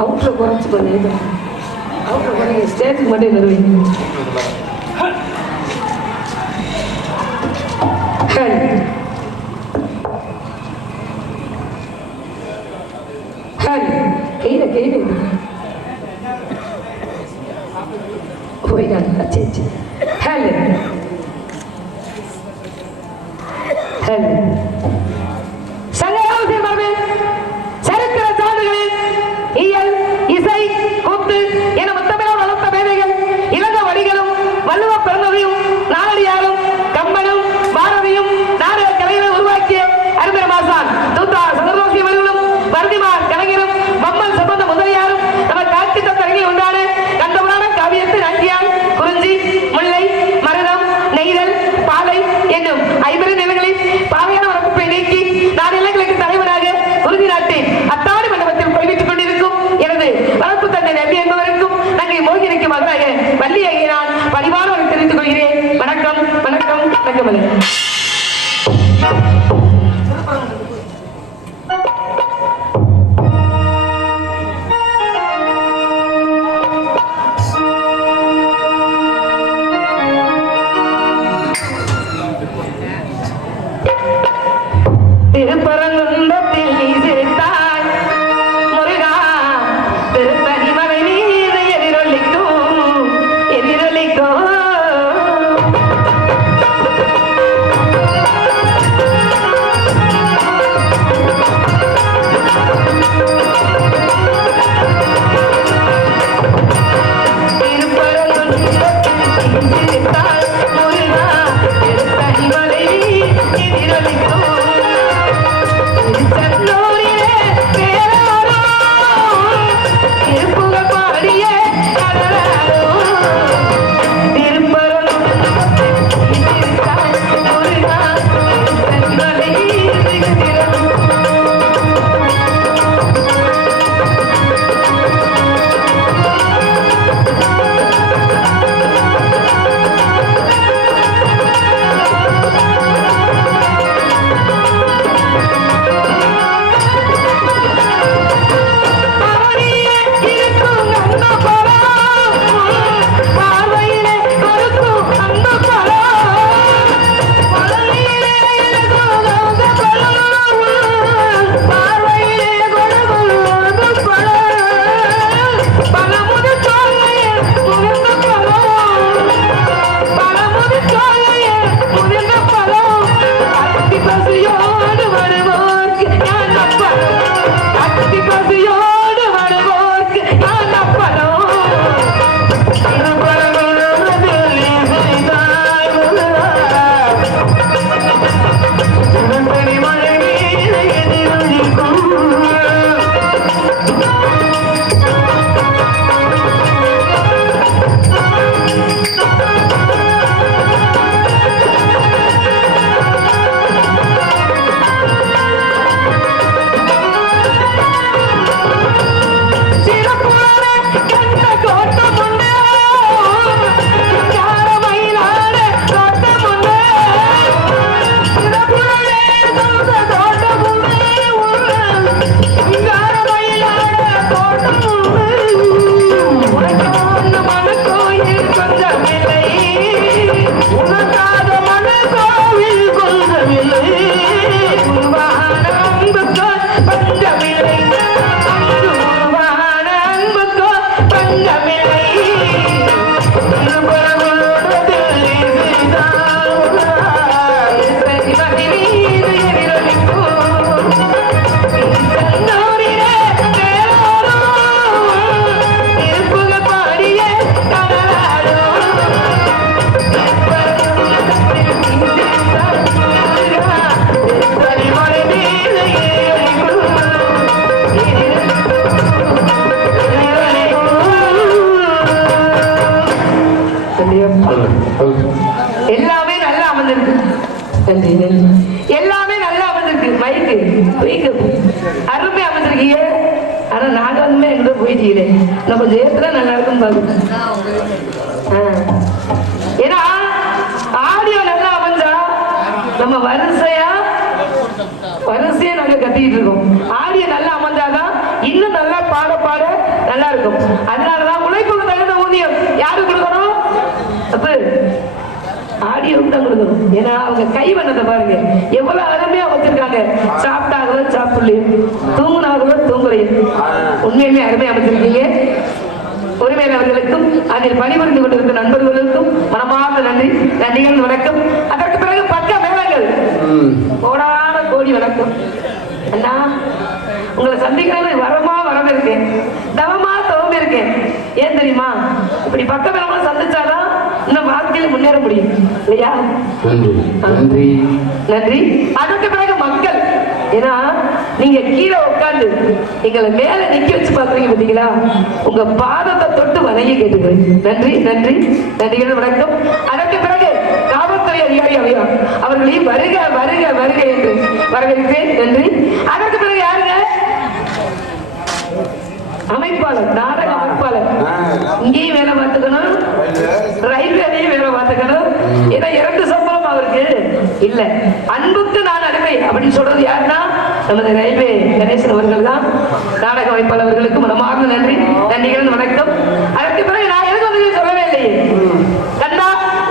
அவுட்ல குறைச்சி கொஞ்சம் அவுட்ல குறைங்க ஸ்டேஜுக்கு மட்டும் வருவீங்க. கையில கையில போயிடாங்க. சரி ஹலோ ஹலோ சரித்திர சான்றுகளில் இயல் இசை கூத்து என முத்தமிழ் வளர்த்த மேதைகள் இளங்க வடிகளும் வள்ளுவ பிறந்ததையும் நாளடியாரும் கம்பனும் பாரதியும் நாடக கலைகளை உருவாக்கிய அறிஞர் மாசான் தூத்தா சந்திரதோசி வடிகளும் வர்திமார் கலைஞரும் மம்மல் சம்பந்த முதலியாரும் நம்ம காட்சி தத்தரங்கில் உண்டான கண்டபுரான காவியத்தின் அங்கியால் குறிஞ்சி முல்லை மருதம் நெய்தல் பாலை என்னும் ஐம்பது நிலங்களில் பாவையான வளர்ப்பை நீக்கி நான் நிலங்களுக்கு தலைவராக உறுதி நாட்டேன். அத்தாடி மண்டபத்தில் போய்விட்டுக் கொண்டிருக்கும் எனது வளர்ப்பு தந்தை நம்பி என்பவருக்கும் நாங்கள் மோகினிக்கு மகனாக வள்ளியாகி நான் பணிவானவரை தெரிவித்துக் கொள்கிறேன். வணக்கம் வணக்கம் வணக்கம். திருப்பரங்குன்றத்தில் நீ சிரித்தாய் முருகா, திருத்தணி மலை மீது எதிரொலிக்கும் எதிரொலிக்கும். திருப்பரங்குன்றத்தில் நீ சிரித்தாய் முருகா, திருத்தணி மலை மீது எதிரொலிக்கும். எல்லாமே நல்லா அமைஞ்சிருக்கு. மைக்கு குயிக்கு அருமை அமைஞ்சிருக்கீங்க. ஆனா நாகமே எங்க போயிட்டீங்களே, நம்ம கொஞ்சம் ஏத்துல நல்லா இருக்கும் பாருங்க. ஏன்னா ஆடியோ நல்லா அமைஞ்சா நம்ம வரிசையா நாங்க கத்திட்டு இருக்கோம். ஆடியோ நல்லா அமைஞ்சாதான் இன்னும் நல்லா பாட பாட நல்லா இருக்கும். அதனாலதான் உழைப்புக்கு தகுந்த ஊதியம் யாரு கொடுக்கணும்? அப்ப ஆடியோ தான் கொடுக்கணும். ஏன்னா அவங்க கை பண்ணதை பாருங்க எவ்வளவு அருமையா வச்சிருக்காங்க. சாப்பிட்டாங்களோ சாப்பிடலையும், தூங்குனாங்களோ தூங்கலையும், உண்மையுமே அருமையா அமைச்சிருக்கீங்க. உரிமையாளர்களுக்கும் அதில் பணிபுரிந்து கொண்டிருக்கும் நண்பர்களுக்கும் மனமார்ந்த நன்றி, நன்றிகள், வணக்கம். அதற்கு பிறகு பக்க மேளங்கள் கோடான கோடி வணக்கம். அண்ணா உங்களை சந்திக்கிறது வரமா வரம் இருக்கேன், தவமா தவம் இருக்கேன். ஏன் தெரியுமா? இப்படி பக்க மேளமா சந்திச்சாதான் இன்னும் வாழ்க்கையில் முன்னேற முடியும் இல்லையா? நன்றி நன்றி. அதற்கு பிறகு மக்கள், ஏன்னா நீங்க கீழே உட்காந்து எங்களை மேல நிக்க வச்சு பாக்குறீங்க பாத்தீங்களா? உங்க பாதத்தை தொட்டு வணங்கி கேட்டுக்கிறேன். நன்றி நன்றி நன்றிகள், வணக்கம். அதற்கு பிறகு காவல்துறை அதிகாரி அவர்களையும் வருக வருக வருக என்று வரவேற்கிறேன். நன்றி. அதற்கு பிறகு யாருங்க? அமைப்பாளர், நாடக அமைப்பாளர். இங்கேயும் வேலை பார்த்துக்கணும், ரயில்வேலையும் வேலை பார்த்துக்கணும். ஏன்னா 2 சம்பளம் அவருக்கு இல்ல. அன்புக்கு நான் அடிமை அப்படின்னு சொல்றது யாருன்னா நமது ரயில்வே கணேசன் அவர்கள் தான். நாடக அமைப்பாளர்களுக்கு மனமார்ந்த நன்றி, நன்றிகள், வணக்கம். அதற்கு பிறகு நான் எதுக்கு வந்து சொல்லவே இல்லையே. கண்ணா,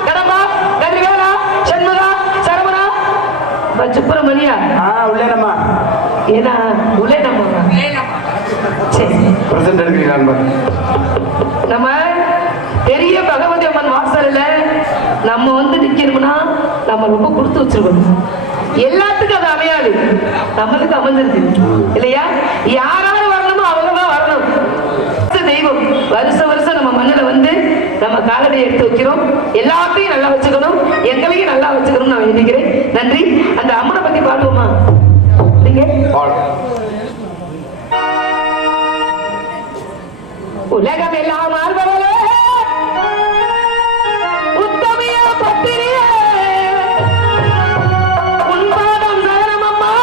கடம்பா, கதிர்வேலா, சண்முகா, சரவணா, சுப்பிரமணியா உள்ளேனம்மா. ஏன்னா உள்ளேனம்மா நம்ம பெரிய பகவதி அம்மன் வாசல்ல நம்ம வந்து நிக்கணும்னா நம்ம ரொம்ப கொடுத்து வச்சிருக்கணும். எல்லாத்துக்கும் அது அமையாது, நம்மளுக்கு அமைஞ்சிருக்கு இல்லையா? யாராவது வரணுமோ அவங்கதான் வரணும். தெய்வம் வருஷம் வருஷம் நம்ம மண்ணில வந்து நம்ம காலடியை எடுத்து வைக்கிறோம். எல்லாத்தையும் நல்லா வச்சுக்கணும், எங்களையும் நல்லா வச்சுக்கணும் நான் நினைக்கிறேன். நன்றி. அந்த அம்மனை பத்தி பாடுவோமா? நீங்க உலகம் எல்லாம் ஆர்வலே உத்தமைய பத்திரியே உன்பாதம் சரணமம்மா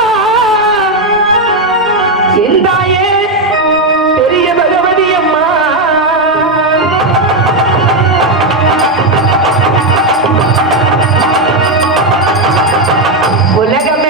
எந்தாயே பெரிய பகவதி அம்மா. உலகம்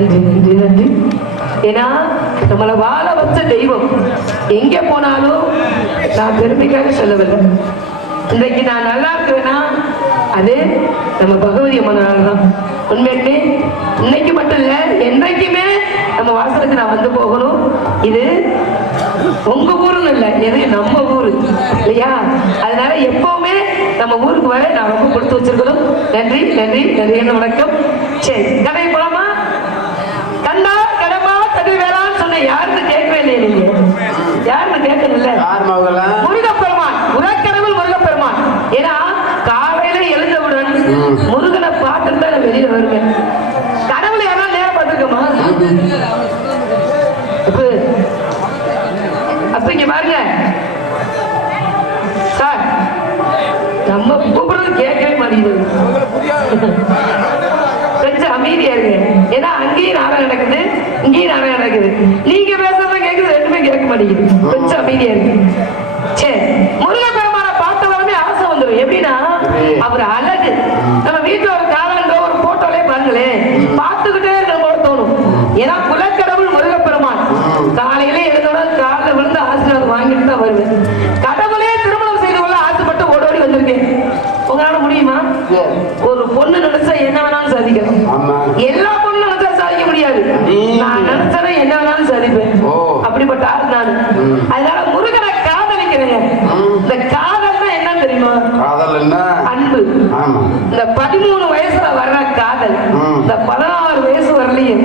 நன்றி நன்றி நன்றி. ஏன்னா நம்மளை வாழ வச்ச தெய்வம் எங்க போனாலும் நான் பெருமைக்காக சொல்லவில்லை. இன்றைக்கு நான் நல்லா இருக்கிறேன்னா அது நம்ம பகவதி அம்மனால தான். உண்மையுமே இன்னைக்கு மட்டும் இல்லை, என்றைக்குமே நம்ம வாசலுக்கு நான் வந்து போகணும். இது உங்க ஊருன்னு இல்லை, எது நம்ம ஊரு இல்லையா? அதனால எப்பவுமே நம்ம ஊருக்கு வர நான் ரொம்ப கொடுத்து வச்சிருக்கணும். நன்றி நன்றி நன்றி. என்ன வணக்கம். சரி, கதை போலாமா? கண்ணா கடமா கதை வேளான்னு சொன்ன யாருன்னு கேட்கவே இல்லையே நீங்க? யாருன்னு கேட்கல? முருகப்பெருமான், முருகக்கடவுள் முருகப்பெருமான். ஏன்னா காலையில எழுந்தவுடன் முருகனை பார்த்துட்டு தான் வெளியில வருவேன். கடவுளை யாரும் நேரம் பார்த்துருக்கோமா? அப்ப இங்க பாருங்க சார், நம்ம கூப்பிடுறது கேட்கவே மாட்டேங்குது. கொஞ்சம் அமைதியா இருக்கு. ஏன்னா அங்கேயும் நாடகம் நடக்குது, இங்கேயும் நாடகம் நடக்குது. நீங்க பேசுறத கேட்குது, ரெண்டுமே கேட்க மாட்டேங்குது. கொஞ்சம் அமைதியா இருக்கு. சரி, முருகப்பெருமானை பார்த்த உடனே ஆசை வந்துடும். எப்படின்னா அவர் அழகு. நம்ம வீட்டுல ஒரு காலண்டோ ஒரு போட்டோலே பாருங்களேன், பார்த்துக்கிட்டே இருக்கிற போல தோணும். ஏன்னா குலக்கடவுள் முருகப்பெருமான். காலையில எழுந்தவுடன் காலில் விழுந்து ஆசீர்வாதம் வாங்கிட்டு தான் வருவேன். கடவுளே திருமணம் செய்து கொள்ள ஆசைப்பட்டு ஓடோடி வந்திருக்கேன். உங்களால முடியுமா? ஒரு பொண்ணு நினைச்சா என்ன வேணாலும் சாதிக்கணும். எல்லா பொண்ணும் நினைச்சா சாதிக்க முடியாது. நான் நினைச்சா என்ன வேணாலும் சாதிப்பேன். அப்படிப்பட்ட ஆள் நான். அதனால முருகனை காதலிக்கிறேன். இந்த காதல்னா என்ன தெரியுமா? அன்பு. இந்த 13 வயசுல வர்ற காதல், இந்த 16 வயசு வரலையும்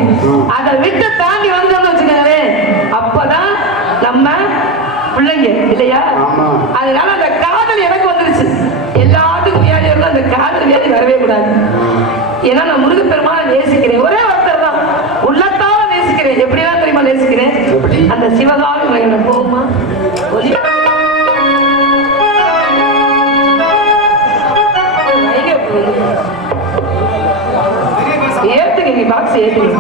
அதை விட்டு தாண்டி வந்தோம்னு வச்சுக்கோங்களேன், அப்பதான் நம்ம பிள்ளைங்க இல்லையா? அதனால அந்த காதல் எனக்கு வந்துருச்சு. எல்லாத்துக்கும் வியாதி இருந்தா அந்த காதல் வியாதி வரவே கூடாது. ஏன்னா நான் முருகப்பெருமானை நேசிக்கிறேன். ஒரே ஒருத்தர் தான் உள்ளத்தால நேசிக்கிறேன். எப்படிலாம் தெரியுமா நேசிக்கிறேன்? அந்த சிவகாமி மகனை போகுமா ஏத்துங்க, நீ பாக்ஸ் ஏத்துங்க,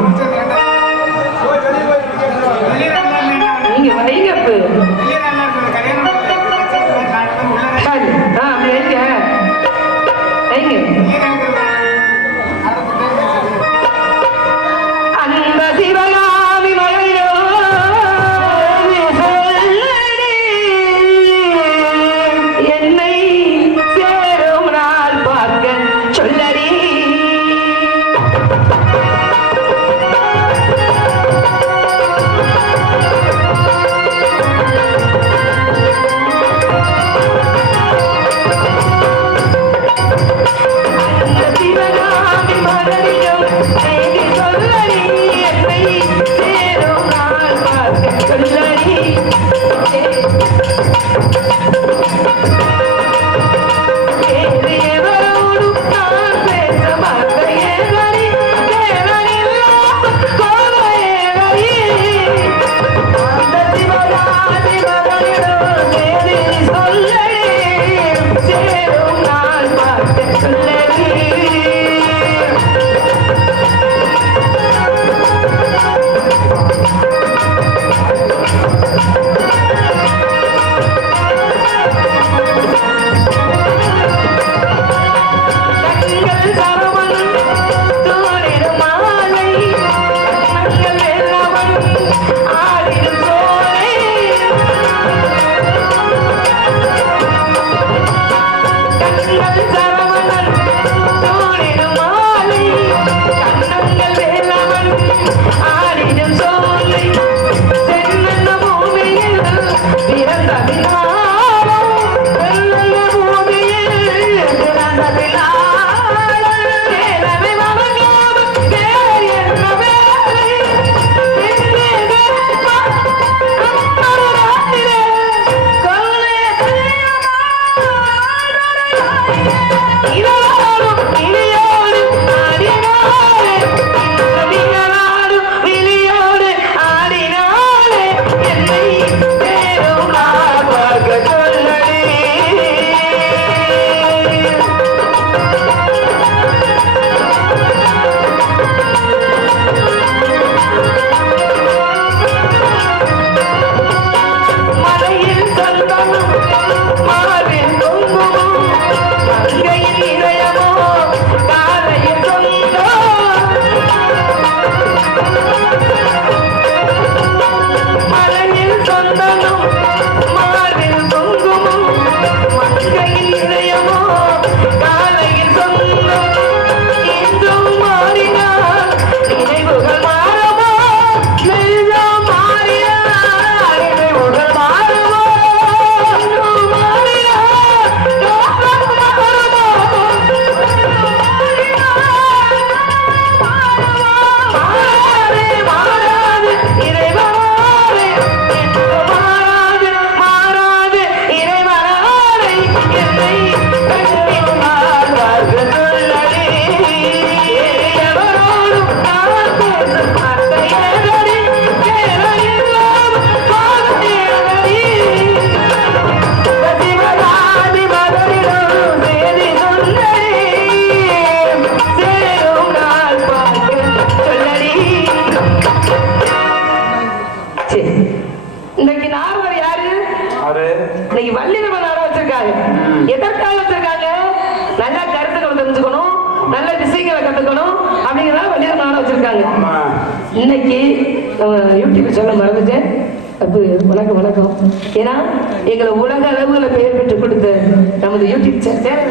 நீங்க வைகப்பு சரி. அப்படி வைங்க வைங்க. அந்த சிவகாமி மழையோ என்னை சேரும் நாள் பார்க்க சொல்லடி. இருக்காங்க. இன்னைக்கு யூடியூப் சொல்ல மறந்துட்டேன். அப்போ வணக்கம் வணக்கம். ஏன்னா எங்களை உலக அளவுல பெயர் பெற்று கொடுத்த நமது யூடியூப் சேனல்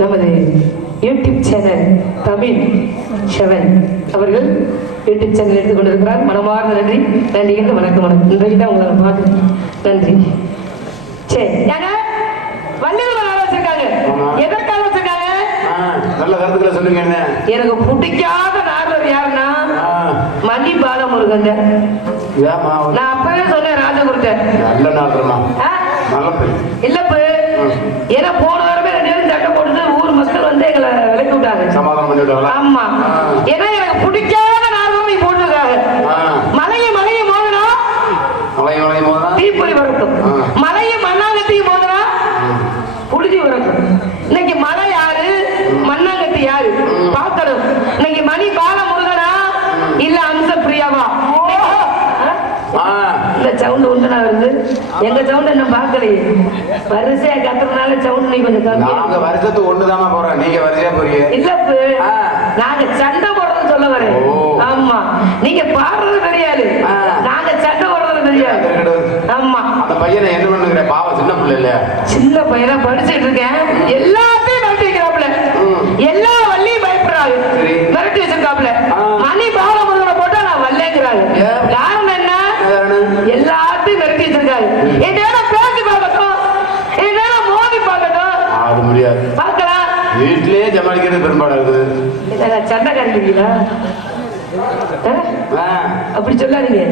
நமது யூடியூப் சேனல் தமிழ் செவன் அவர்கள் யூடியூப் சேனல் எடுத்துக் கொண்டிருக்கிறார். மனமார்ந்த நன்றி. நன்றிகின்ற வணக்கம் வணக்கம். இன்றைக்கு தான் உங்களை பார்த்து நன்றி. சரி, நாங்க வள்ளுவர் ஆலோசிச்சிருக்காங்க. எதற்காக வச்சிருக்காங்க? நல்ல கருத்துக்களை சொல்லுங்க. என்ன எனக்கு பிடிக்காத நார்வர் யாருன்னா மணி பாலமுருகன். நான் அப்பவே சொன்னேன் ராஜகுருட்ட. நல்ல நார்வர்மா. இல்லப்பு ஏன்னா போன வாரமே 2 பேரும் சட்டை போட்டு ஊர் மக்கள் வந்து எங்களை விலக்கி விட்டாங்க. சமாதானம் பண்ணி விட்டாங்க. ஆமா, ஏன்னா எனக்கு பிடிக்காத நார்வர் நீ போட்டுருக்காங்க. மலையும் மலையும் மோதனா தீப்பொறி வரட்டும். மலையும் மண்ணாங்கட்டியும் மோதனா புழுதி வரட்டும். இன்னைக்கு மலை யாரு, மண்ணாங்கட்டி யாரு பார்க்கணும். இன்னைக்கு மணி பாலமுருகனா இல்ல அம்ச பிரியாவா? இந்த சவுண்ட் உண்டுனா வருது. எங்க சவுண்ட் என்ன பார்க்கலையே. வரிசையா கத்துறதுனால சவுண்ட் நீ கொஞ்சம் கம்மி. நாங்க வருஷத்துக்கு ஒண்ணுதாமா போறோம், நீங்க வரிசையா போறீங்க. இல்லப்பு நாங்க சண்டை போடுறதுன்னு சொல்ல வரேன். ஆமா, நீங்க பாடுறது தெரியாது, நாங்க சண்டை போடுறது தெரியாது. ஆமா, அந்த பையனை என்ன பண்ணுகிற பாவம், சின்ன பிள்ளை இல்லையா? சின்ன பையனா படிச்சுட்டு இருக்கேன். எல்லாத்தையும் மிரட்டி வைக்கிறாப்புல, எல்லா வள்ளியும் பயப்படுறாரு, மிரட்டி வச்சிருக்காப்புல. மணி பாலமுருகனை போட்டா நான் வல்லேங்கிறாரு. காரணம் என்ன? எல்லாத்தையும் மிரட்டி வச்சிருக்காரு. என்ன பேசி பார்க்கட்டும், என்ன மோதி பார்க்கட்டும். அது முடியாது, பார்க்கலாம். வீட்டிலேயே சமாளிக்கிறது பெரும்பாடு இருக்குது. சண்டை கண்டிப்பீங்களா? அப்படி சொல்லாதீங்க.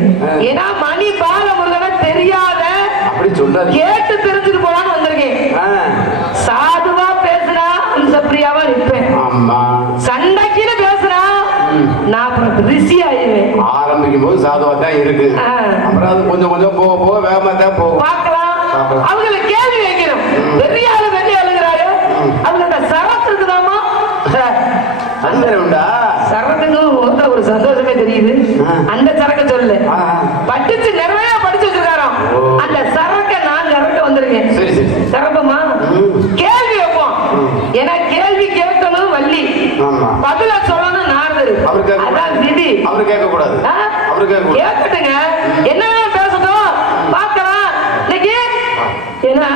ஏன்னா மணி பாலமுருகனை தெரியாத அப்படி சொல்லாத, கேட்டு தெரிஞ்சுட்டு போலான்னு வந்திருக்கேன். சாதுவா பேசுறா அம்சப்பிரியாவா இருப்பேன். சண்டைக்குன்னு பேசுறா நான் அப்புறம் ரிஷி ஆயிடுவேன். ஆரம்பிக்கும் போது சாதுவா தான் இருக்கு, அப்புறம் அது கொஞ்சம் கொஞ்சம் போக போக வேகமா தான் போகும். பார்க்கலாம். அவங்களை கேள்வி வைக்கணும். பெரிய ஆளு வெளியே அழுகிறாரு, அவங்க அந்த சரத்து இருக்குதாமா? உண்டா சரத்துக்கு ஒரு சந்தோஷமே தெரியுது. அந்த சரக்க சொல்லு படிச்சு நிறைய படிச்சு வச்சிருக்காராம். அந்த சரக்க நான் சரக்க வந்திருக்கேன். சரப்பமா கேள்வி வைப்போம். ஏன்னா கேள்வி கேட்கணும் வள்ளி, பதில சொல்லணும் நாரதர். அதான் விதி. அவரு கேட்க கூடாது, கேட்கட்டுங்க. என்ன பேசட்டும் பார்க்கலாம். இன்னைக்கு ஏன்னா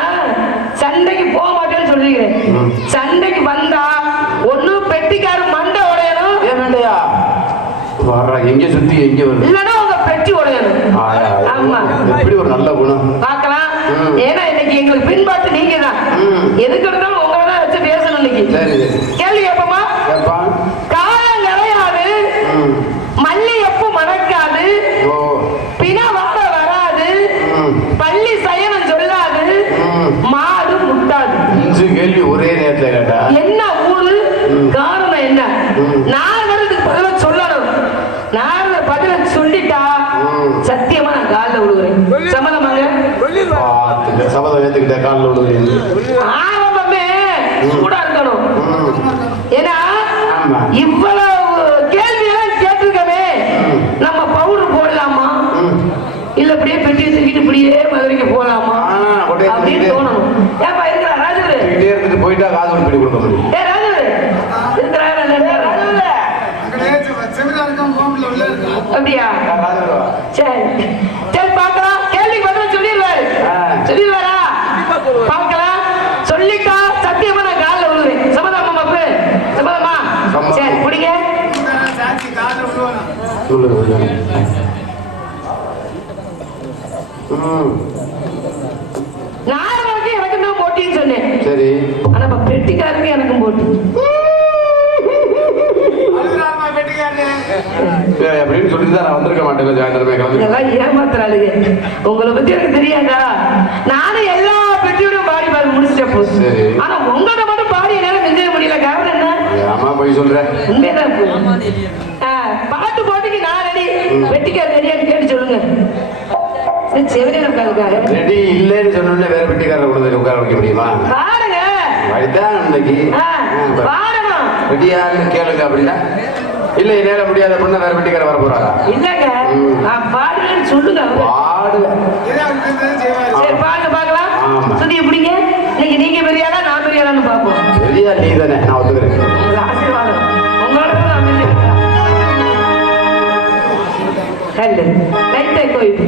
சண்டைக்கு போக மாட்டேன்னு சொல்லிக்கிறேன். சண்டைக்கு வந்தா ஒண்ணு பெட்டிக்காரு மண்டை உடையணும். எங்க சுத்தி எங்க இல்லன்னா உங்க பெட்டி உடையணும். ஆமா, எப்படி ஒரு நல்ல குணம் பார்க்கலாம். ஏன்னா இன்னைக்கு எங்களுக்கு பின்பாட்டு நீங்க தான். எதுக்கு இருந்தாலும் உங்களை தான் வச்சு பேசணும். இன்னைக்கு கேள்வி கேட்போமா? காலம் கிடையாது, மல்லி எப்ப மணக்காது, பின வாட வராது, பள்ளி சயனம் சொல்லாது, மாடு முட்டாது. கேள்வி ஒரே நேரத்தில் கேட்டா என்ன ஊரு, காரணம் என்ன? நாரதருக்கு பதில சொல்லணும். நாரதர் பதில சொல்லிட்டா சத்தியமா நான் காலில் விழுகிறேன். சம்மதமாங்க? சம்மதம் ஏத்துக்கிட்ட காலில் விழுகிறேன். ஆரம்பமே சூடா இருக்கணும். ஏன்னா இவ்வளவு கேள்வி எல்லாம் கேட்டிருக்கவே நம்ம பவுடர் போடலாமா இல்ல இப்படியே பெட்டி தூக்கிட்டு இப்படியே மதுரைக்கு போலாமா அப்படின்னு தோணணும். ஏப்பா இருக்கிற ராஜு போயிட்டா காது ஒரு பெட்டி கொடுக்க முடியும். ஏ ராஜு இருக்கிறாரு அப்படியா? சரி சரி பார்க்கலாம். கேள்வி பதில் சொல்லிடுவாரு. சொல்லிடுவாரா? பார்க்கலாம். சொல்லிட்டா சத்தியமா நான் காலில் விழுகிறேன். சம்மதமா மாப்பு? சம்மதமா? சரி பிடிங்க. நாரதருக்கு எனக்கு தான் போட்டின்னு சொன்னேன். சரி, ஆனா பெட்டிக்காருக்கு எனக்கும் போட்டி. அப்படின்னு சொல்லிட்டு நான் வந்திருக்க மாட்டேன். ஏமாத்துறாளுங்க. உங்களை பத்தி எனக்கு தெரியாதா? நானும் எல்லா பெட்டியோடும் பாடி பாடி முடிச்சிட்டேன். ஆனா உங்களோட மட்டும் பாடி என்னால செஞ்ச முடியல. காரணம் என்ன? ஆமா போய் சொல்றேன். உண்மைதான். பாட்டு போட்டிக்கு நான் ரெடி, பெட்டிக்கார் ரெடியான்னு கேட்டு சொல்லுங்க. ரெடி இல்லைன்னு சொன்ன வேற பெட்டிக்காரர் கொண்டு உட்கார வைக்க முடியுமா? பாருங்க, ரெடியான்னு கேளுங்க. அப்படின்னா இல்ல என்னால முடியாத அப்படின்னா வேற வெட்டிக்கார வர போறாங்க. இல்லங்க நான் பாடுறேன்னு சொல்லுங்க. பாடு. சரி பாருங்க பார்க்கலாம். ஆமா. சுத்தி எப்படிங்க இன்னைக்கு நீங்க பெரியாளா நான் பெரியாளான்னு பார்ப்போம். பெரியா நீ தானே, நான் ஒத்துக்கிறேன். உங்க ஆசீர்வாதம் உங்களோட தான் நான் பெரிய கல்லு லைட்டை கோயில்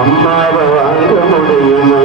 அம்மாவை வாங்க முடியுமா?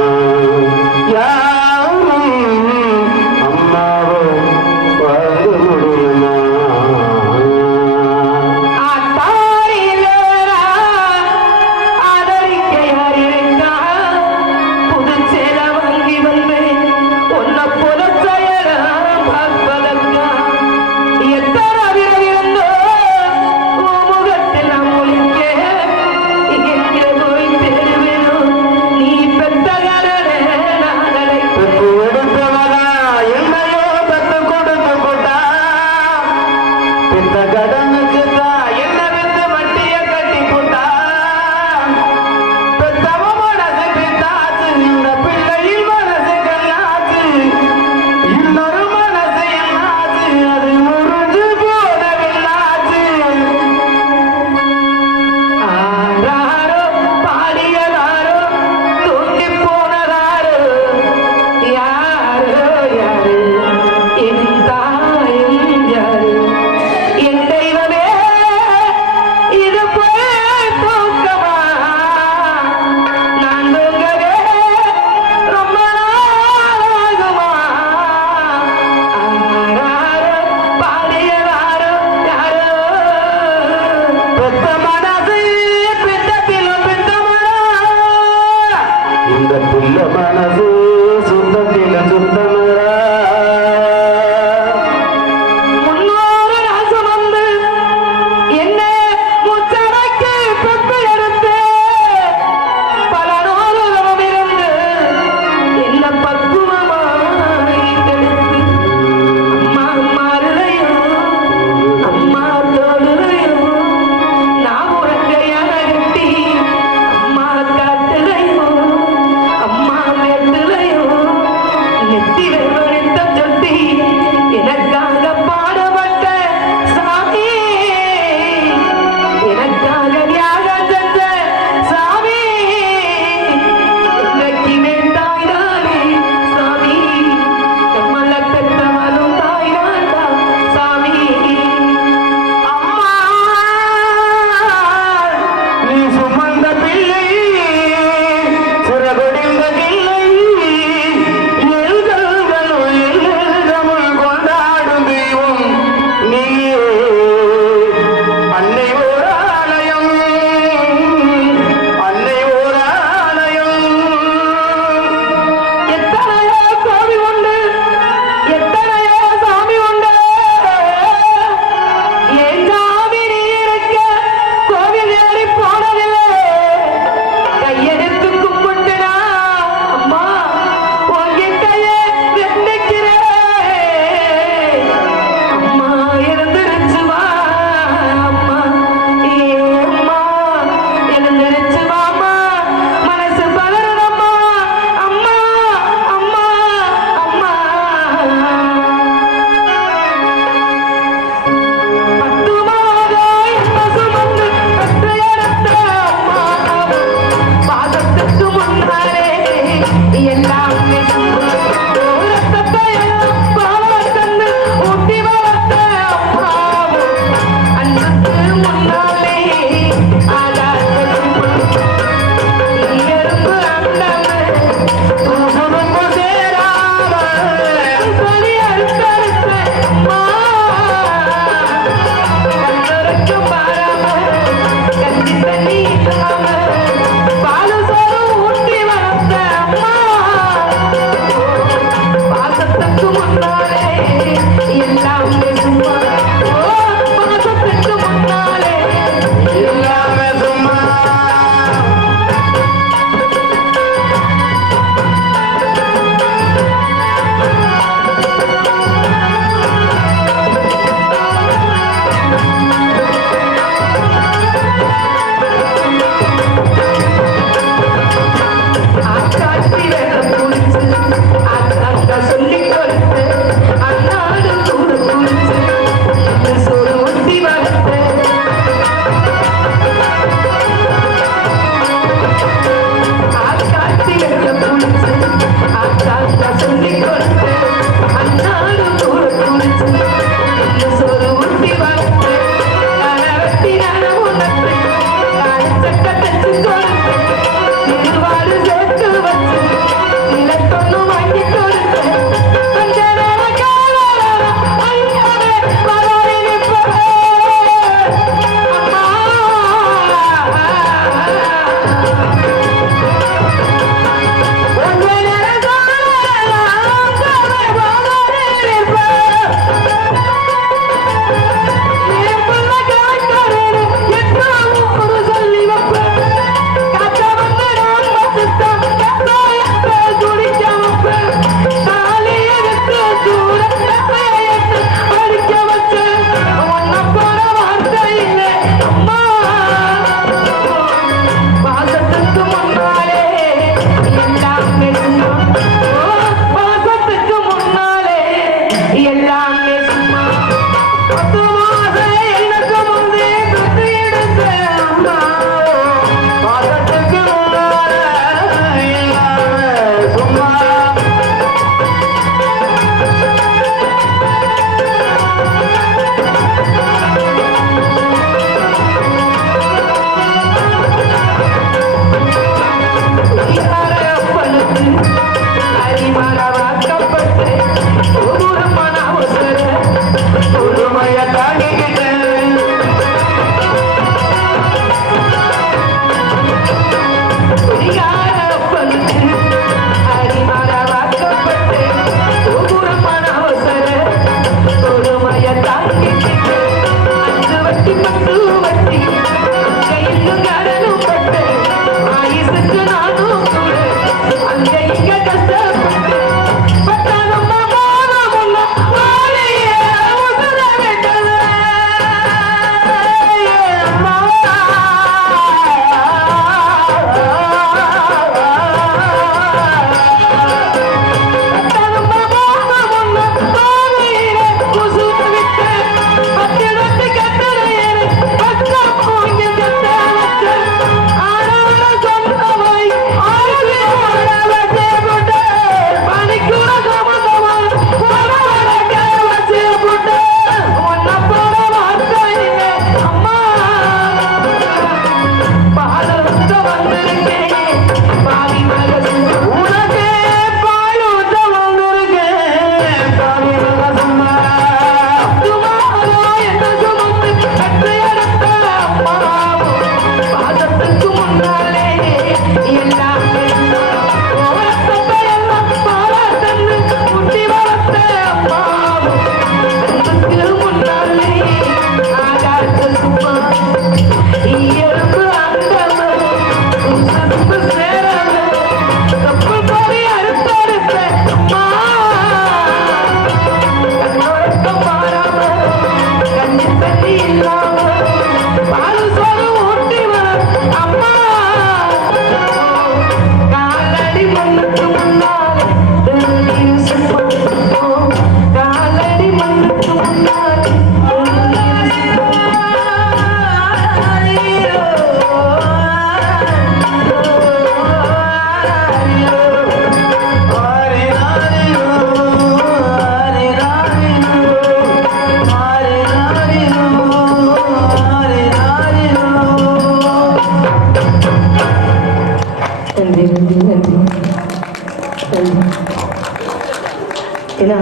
ஏன்னா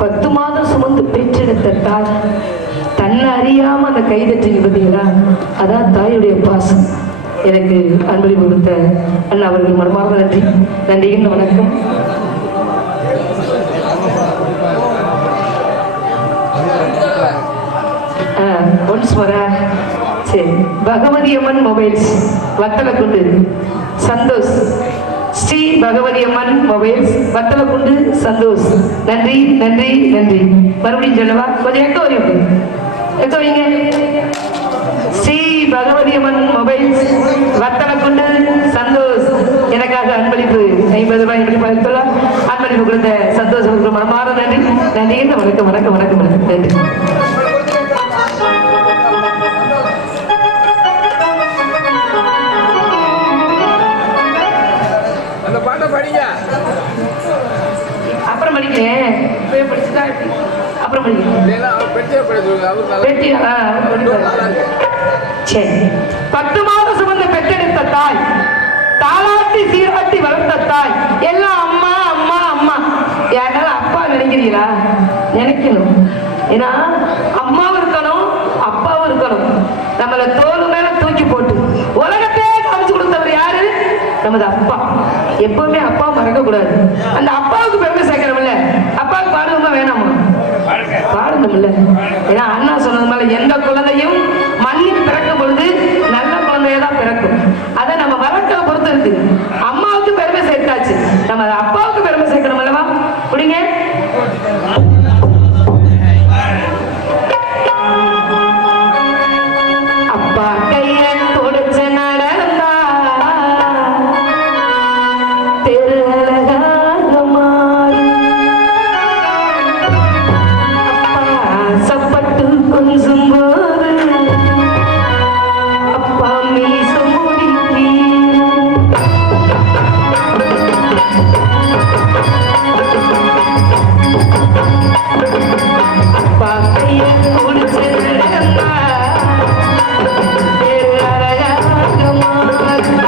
10 மாதம் சுமந்து பெற்றெடுத்த தாய் தன்னை அறியாம அந்த கைதட்டி பார்த்தீங்களா, அதான் தாயுடைய பாசம். எனக்கு அன்பளிப்பு கொடுத்த அண்ணா அவர்கள் மனமார்ந்த நன்றி. நன்றியின் வணக்கம். ஒன்ஸ் வரா சரி. பகவதி அம்மன் மொபைல்ஸ் வத்தலக்குண்டு சந்தோஷ். ஸ்ரீ பகவதி அம்மன் மொபைல்ஸ் வத்தலக்குண்டு சந்தோஷ். நன்றி நன்றி நன்றி. மறுபடியும் சொல்லவா? கொஞ்சம் எக்க வரையும் எக்க வைங்க. ஸ்ரீ பகவதி அம்மன் மொபைல்ஸ் வத்தலக்குண்டு சந்தோஷ். எனக்கு எனக்காக அன்பளிப்பு 50 ரூபாய் என்று பார்த்துள்ளார். அன்பளிப்பு கொடுத்த சந்தோஷம் மனமாற நன்றி. நன்றி. வணக்கம் வணக்கம் வணக்கம் வணக்கம் நன்றி. அந்த பாட்டை படிங்க. அப்புறம் படிக்கிறேன். இப்பவே படிச்சுட்டா எப்படி? அப்புறம் படிக்கிறேன். இல்லைன்னா அவர் பெட்டியை படி சொல்லுங்க. அவர் நல்லா பெட்டியா? சரி. 10 மாதம் சுமந்த பெற்றெடுத்த தாய், தாளாட்டி சீராட்டி வளர்த்த தாய், எல்லாம் அம்மா அம்மா அம்மா. யாராவது அப்பா நினைக்கிறீங்களா? நினைக்கணும். ஏன்னா அம்மாவும் இருக்கணும் அப்பாவும் இருக்கணும். நம்மளை தோல் மேல தூக்கி போட்டு உலகத்தையே காமிச்சு கொடுத்தவர் யாரு? நமது அப்பா. எப்பவுமே அப்பா மறக்க கூடாது. அந்த அப்பாவுக்கு பெருமை சேர்க்கிறோம்ல, அப்பாவுக்கு பாடுவோமா வேணாமா? பாடணும்ல. ஏன்னா அண்ணா சொன்னது மேல எந்த குழந்தையும் மண்ணில் பிறக்கும் பொழுது நல்ல குழந்தையதான் பிறக்கும். அதை நம்ம வளர்க்க பொறுத்து இருக்கு. அம்மாவுக்கு பெருமை சேர்த்தாச்சு, நம்ம அப்பாவுக்கு பெருமை சேர்க்கணும் அல்லவா? புடிங்க. அப்பா கைய தொடுச்ச நடந்தா தெரு அழகாக மாறும். சப்பட்டு கொஞ்சம் போது அப்பா மீச முடிக்கி. அப்பா கைய குடிச்சு நடந்தா தெரு அழகாக மாறும்.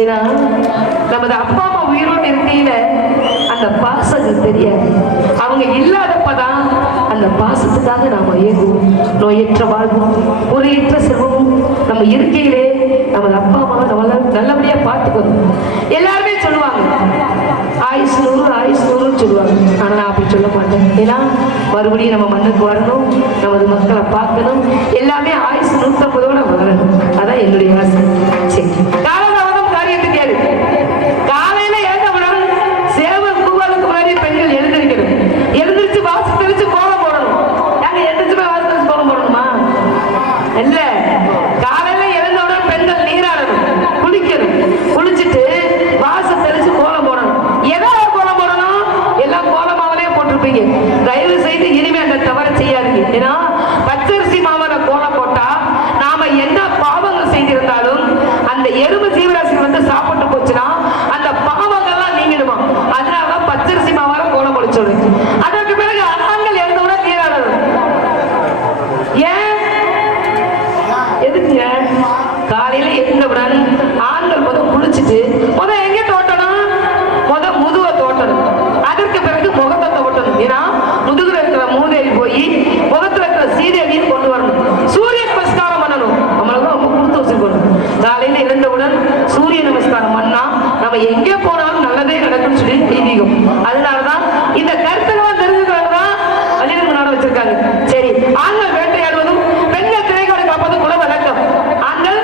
ஏன்னா நமது அப்பா அம்மா உயிரோடு இருக்கையில அந்த பாசம் தெரியாது. அவங்க இல்லாதப்பதான் அந்த பாசத்துக்காக நாம ஏங்குவோம். நோயற்ற வாழ்வும் குறையற்ற செல்வமும் நம்ம இருக்கையிலே நமது அப்பா அம்மா நம்மள நல்லபடியா பார்த்துக்கணும். எல்லாருமே சொல்லுவாங்க ஆயுசு நூறு ஆயுசு நூறுன்னு சொல்லுவாங்க. ஆனா நான் அப்படி சொல்ல மாட்டேன். ஏன்னா மறுபடியும் நம்ம மண்ணுக்கு வரணும், நமது மக்களை பார்க்கணும், எல்லாமே ஆயுசு 150ஓட வரணும். அதான் என்னுடைய ஆசை. சரி, காலதாமதம் காரியத்துக்கு ஏது. காலையில எழுந்தவுடன் சேவல் கூவலுக்கு முன்னாடி பெண்கள் எழுந்திருக்கணும். எழுந்திருச்சு வாசு தெளிச்சு கோலம் போடணும். நாங்க எழுந்திருச்சு போய் வாசு தெளிச்சு கோலம் போடணுமா? இல்ல, காலையில எழுந்தவுடன் பெண்கள் நீராடணும், குளிக்கணும், குளிச்சுட்டு வாசு தெளிச்சு கோலம் போடணும். எதாவது கோலம் போடணும், எல்லாம் கோலமாவலே போட்டிருப்பீங்க. தயவு செய்து இனிமே அந்த தவறை செய்யாதீங்க. ஏன்னா பச்சரிசி மாவுல கோலம் போட்டா நாம என்ன பாவங்கள் செய்திருந்தாலும் அந்த எறும்பு ஜீவராசி வந்து சாப்பிட்டு போச்சுன்னா அந்த பாவங்கள்லாம் நீங்கிடுமா. அதனால பச்சரிசி மாவால கோலம் முடிச்சோடு. அதற்கு பிறகு ஆண்கள் எழுந்தோட நீராடணும். ஏன் எதுக்குங்க? காலையில எழுந்தவுடன் ஆண்கள் குளிச்சுட்டு எங்க தோட்டணும்? முதுவை தோட்டணும். அதற்கு பிறகு முகத்தை தோட்டணும். ஏன்னா முதுகுல இருக்கிற மூதேவி போய் முகத்துல இருக்கிற சீதேவியும் கொண்டு வரணும். சூரிய நமஸ்காரம் பண்ணணும். நம்மளுக்கு ரொம்ப கொடுத்து வச்சுக்கணும். காலையில எழுந்தவுடன் சூரிய நமஸ்காரம் பண்ணா நம்ம எங்கே போனாலும் நல்லதே நடக்கும்னு சொல்லி ஐதீகம். அதனாலதான் இந்த கருத்துக்கெல்லாம் தெரிஞ்சுக்கிறதுதான் அலிரங்க நாடு வச்சிருக்காங்க. சரி, ஆண்கள் வேட்டையாடுவதும் பெண்கள் திரைக்காடு காப்பதும் குல வழக்கம். ஆண்கள்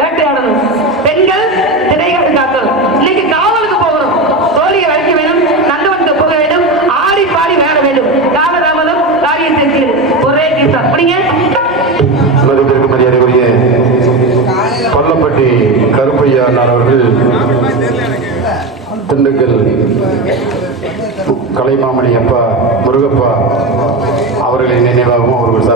வேட்டையாடணும், பெண்கள் திரைக்காடு காக்கணும். இன்னைக்கு காவலுக்கு போகணும், தோழியை அழைக்க வேண்டும், நந்தவனுக்கு போக வேண்டும், ஆடி பாடி வேட வேண்டும். காலதாமதம் காரியத்திற்கு ஒரே கீதா. அப்படிங்க மதிப்பிற்கு மரியாதைக்குரிய கொல்லப்பட்டி கருப்பையா அவர்கள் திண்டுக்கல் கலைமாமணி அப்பா முருகப்பா அவர்களின் நினைவாகவும் அவர்கள்